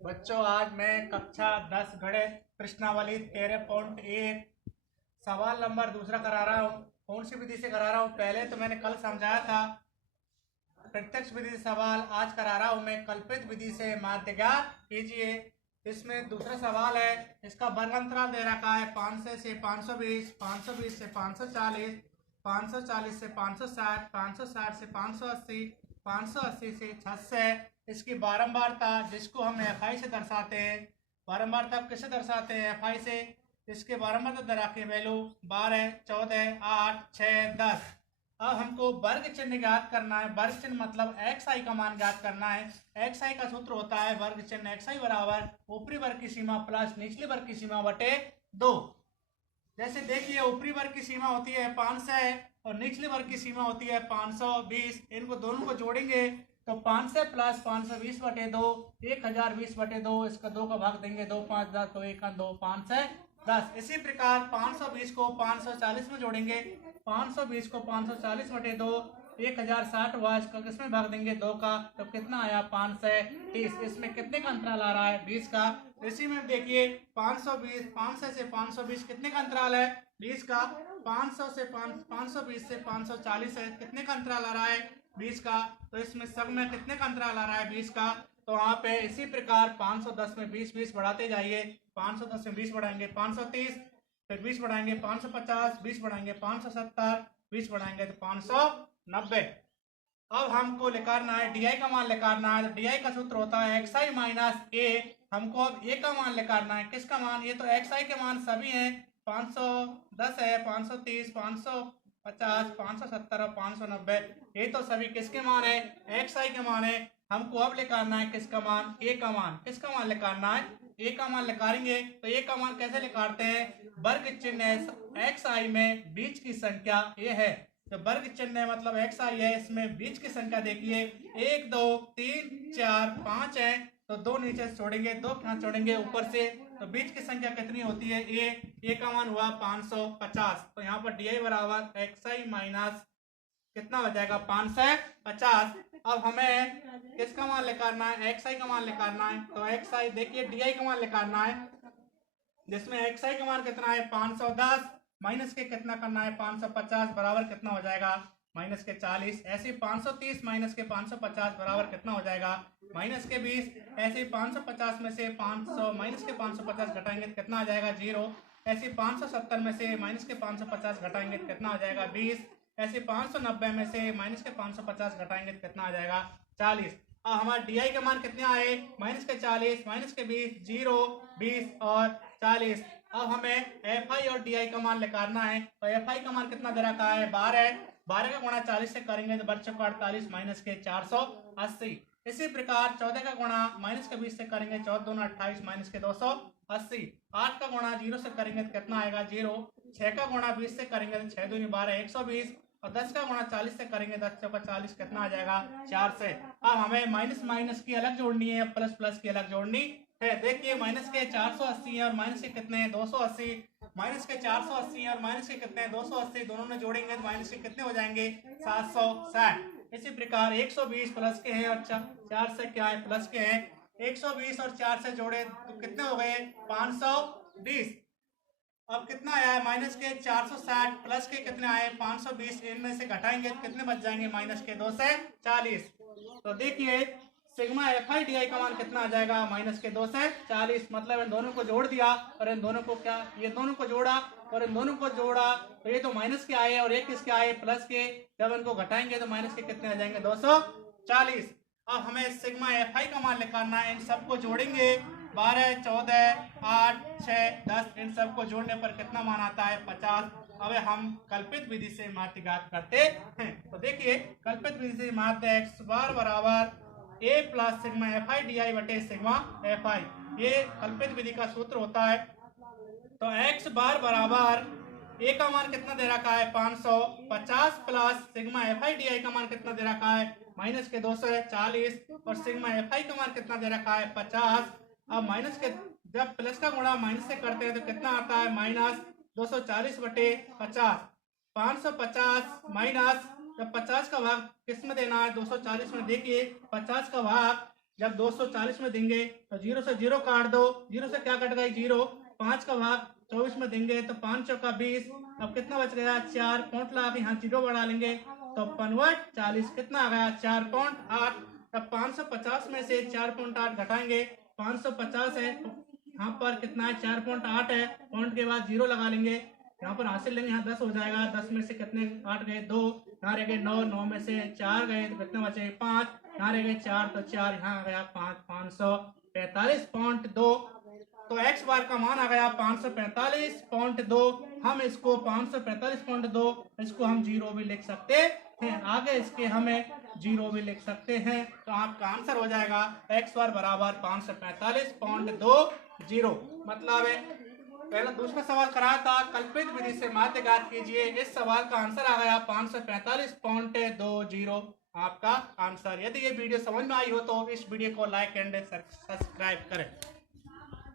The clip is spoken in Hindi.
बच्चों, आज मैं कक्षा 10 गणित प्रश्नावली 13.1 सवाल नंबर दूसरा करा रहा हूँ। कौन सी विधि से करा रहा हूँ? पहले तो मैंने कल समझाया था प्रत्यक्ष विधि से सवाल। आज करा रहा हूँ मैं कल्पित विधि से। माध्य ज्ञात कीजिए। इसमें दूसरा सवाल है, इसका वर्ग अंतराल दे रखा है 500 से 520, 520 से 540, 540 से 560, 560 से 580, 580 से 600। इसकी बारंबारता जिसको हम एफ से दर्शाते हैं। बारंबारता किससे दर्शाते हैं? एफ से। इसके बारंबारता दे रखी वैल्यू 12, 14, 8, 6, 10। अब हमको वर्ग चिन्ह ज्ञात करना है। वर्ग चिन्ह मतलब एक्स आई का मान ज्ञात करना है। एक्स आई का सूत्र होता है वर्ग चिन्ह एक्स आई बराबर ऊपरी वर्ग की सीमा प्लस निचली वर्ग की सीमा बटे 2। जैसे देखिए, ऊपरी वर्ग की सीमा होती है 500 और निचली वर्ग की सीमा होती है 520। इनको दोनों को जोड़ेंगे तो 500 प्लस 520 बटे 2 1020 बटे 2। इसका 2 का भाग देंगे, 2 5 10, तो 1 2 510। इसी प्रकार 520 को 540 में जोड़ेंगे, 520 को 540 बटे 2 1060 हुआ। इसका किसमें भाग देंगे? 2 का, तो कितना आया? 530। इसमें कितने का अंतराल आ रहा है? 20 का। इसी में देखिए 520, 500 से 520 कितने का अंतराल है? 20 का। 500 से 520 से 540 है, कितने का अंतराल आ रहा है? 20 का। तो इसमें सब में कितने का अंतराल आ रहा है? 20 का। तो वहां पे इसी प्रकार 510 में 20 20 बढ़ाते जाइए। 510 में 20 बढ़ाएंगे 530, फिर 20 बढ़ाएंगे 550, 20 बढ़ाएंगे 570, 20 बढ़ाएंगे तो 590। अब हमको निकालना है डी आई का मान निकालना है। तो डी आई का सूत्र होता है एक्स आई माइनस ए। हमको अब ए का मान निकालना है। किसका मान? ये तो एक्स आई के मान सभी हैं। 510 है, 530, 550, 570 और 590। ये तो सभी किसके मान है? एक्स आई के मान है। हमको अब निकालना है किसका मान? ए का मान। किसका मान निकालना है? ए का मान निकालेंगे तो ए का मान कैसे निकालते हैं? वर्ग चिन्ह एक्स आई में बीच की संख्या ए है। तो वर्ग चिन्ह मतलब एक्स आई है, इसमें बीच की संख्या देखिए 1 2 3 4 5 है। तो 2 नीचे से छोड़ेंगे, 2 यहाँ छोड़ेंगे ऊपर से, तो बीच की संख्या कितनी होती है? ए का मान हुआ 550। तो यहाँ पर डी आई बराबर एक्स आई माइनस कितना हो जाएगा? 550। अब हमें किसका मान निकालना है? एक्स आई का मान निकालना है। तो एक्स आई देखिए डी आई का मान निकालना है, जिसमें एक्स आई का मान कितना है? 510 माइनस के कितना करना है? 550 बराबर कितना हो जाएगा? माइनस के 40। ऐसे 530 माइनस के 550 बराबर कितना हो जाएगा? माइनस के 20। ऐसे 550 में से 500 माइनस के 550 घटाएंगे तो कितना आ जाएगा? 0। ऐसे 570 में से माइनस के 550 घटाएंगे तो कितना आ जाएगा? 20। ऐसे 590 में से माइनस के 550 घटाएंगे तो कितना आ जाएगा? 40। अब हमारे डी आई के मान कितने आए? माइनस के 40 माइनस के 20, 0, 20 और 40। अब हमें एफ आई और डी आई का मान निकालना है। तो एफ आई का मान कितना दे रखा है? 12। 12 का गुणा 40 से करेंगे तो बच्चों को 48 माइनस के 480। इसी प्रकार 14 का गुणा माइनस के 20 से करेंगे, 14 दूना 28 माइनस के 280। 8 का गुणा 0 से करेंगे तो कितना आएगा? 0। 6 का गुणा 20 से करेंगे तो 6 दूनी 12, 120। और 10 का गुणा 40 से करेंगे, 10 चौका 40, कितना आ जाएगा? 4 से। अब हमें माइनस माइनस की अलग जोड़नी है, प्लस प्लस की अलग जोड़नी है। देखिए माइनस के 480 है और माइनस के कितने हैं? 280। माइनस के 480 है और माइनस के कितने हैं? 280। दोनों में जोड़ेंगे तो माइनस के कितने हो जाएंगे? 760। इसी प्रकार 120 प्लस के हैं और 4 से क्या है? प्लस के हैं। 120 और 4 से जोड़े तो कितने हो गए? 520। अब कितना आया है? माइनस के 460 प्लस के कितने आए? 520। इनमें से घटाएंगे तो कितने बच जाएंगे? माइनस के 240। तो देखिए सिग्मा एफ आई डी आई का मान कितना आ जाएगा? माइनस के 240। मतलब इन दोनों को जोड़ दिया और इन दोनों को क्या, ये दोनों को जोड़ा और इन दोनों को जोड़ा, तो ये तो माइनस के आए और एक किसके आए? प्लस के। जब इनको घटाएंगे तो माइनस के कितने आ जाएंगे? 240। अब हमें सिग्मा एफ आई का मान निकालना है। इन सबको जोड़ेंगे, 12, 14, 8, 6, 10। इन सबको जोड़ने पर कितना मान आता है? 50। अब हम कल्पित विधि से माध्य ज्ञात करते हैं। तो देखिए कल्पित विधि से माध्य एक्स बार बराबर A plus sigma F I D I बटे सिग्मा एफ आई, ये कल्पित विधि का सूत्र होता है। तो एक्स बार बराबर ए का मान कितना दे रखा है? 550 plus sigma F I D आई का मान कितना दे रखा है? माइनस के 240। और सिग्मा एफ आई का मान कितना दे रखा है? 50। अब माइनस के जब प्लस का गुणा माइनस से करते हैं तो कितना आता है? माइनस 240 बटे 50। 550 माइनस, जब 50 का भाग किस में देना है? 240 में। देखिए 50 का भाग जब 240 में देंगे तो 0 से 0 काट दो, 0 से क्या कट गई 0, 5 का भाग 24 में देंगे तो 5 चौका 20, अब कितना बच गया 4, पॉइंट लगा के यहाँ 0 बढ़ा लेंगे तो 45 कितना आ गया 4.8। अब 550 में से 4.8 घटाएंगे, 550 है तो यहाँ पर कितना है 4.8 है, पॉइंट के बाद 0 लगा लेंगे, यहाँ पर हासिल लेंगे, यहाँ 10 हो जाएगा, 10 में से कितने 8 गए 2, यहाँ रह गए 9, 9 में से 4 गए तो कितने बचे 5, यहाँ रह गए 4 तो 4, यहाँ आ गया 5, 545.2। तो x बार का मान आ गया 545.2। हम इसको 545.2 इसको हम 0 भी लिख सकते हैं, आगे इसके हमें 0 भी लिख सकते हैं। तो आपका आंसर हो जाएगा x बार बराबर 545.20। मतलब है पहला दूसरा सवाल कराया था कल्पित विधि से माध्य ज्ञात कीजिए, इस सवाल का आंसर आ गया 545.20 आपका आंसर। यदि ये वीडियो समझ में आई हो तो इस वीडियो को लाइक एंड सब्सक्राइब करें।